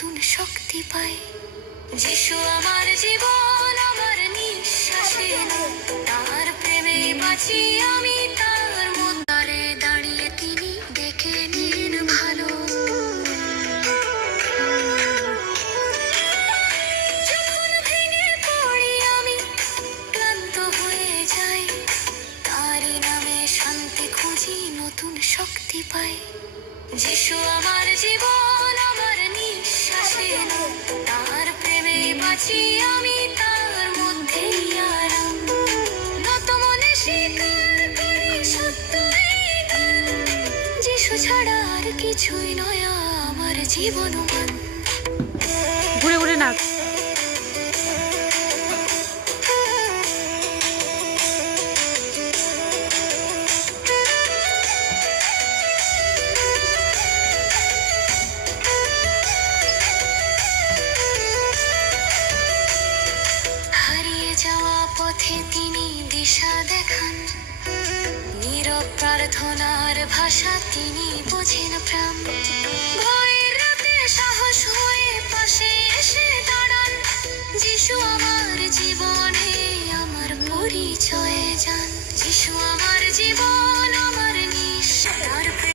নতুন শক্তি পাই। যিশু আমার জীবন, আমার নিঃশ্বাসে নাম, তার প্রেমে বাঁচি আমি, তার মন্দারে দাঁড়িয়ে তিনি ডেকে নিন ভালো। যখন ভেঙে পড়ি আমি, ক্লান্ত হয়ে যাই, তারই নামে শান্তি খুঁজি, নতুন শক্তি পাই। যিশু আমার জীবন, আমার নিঃশ্বাসে নাম, তার প্রেমে বাঁচি আমি, তার মধ্যেই আরাম। নত মনে স্বীকার করি সত্য এই গান, যিশু ছাড়া আর কিছুই নয় আমার জীবন মান। ঘুরে ঘুরে নাচ। হারিয়ে যাওয়া পথে তিনি দিশা দেখান, নীরব প্রার্থনার ভাষা তিনি বোঝেন প্রাণ। ভয়ের রাতে সাহস হয়ে পাশে এসে দাঁড়ান, যিশু আমার জীবনে আমার পরিচয়ে যান। যিশু আমার জীবন,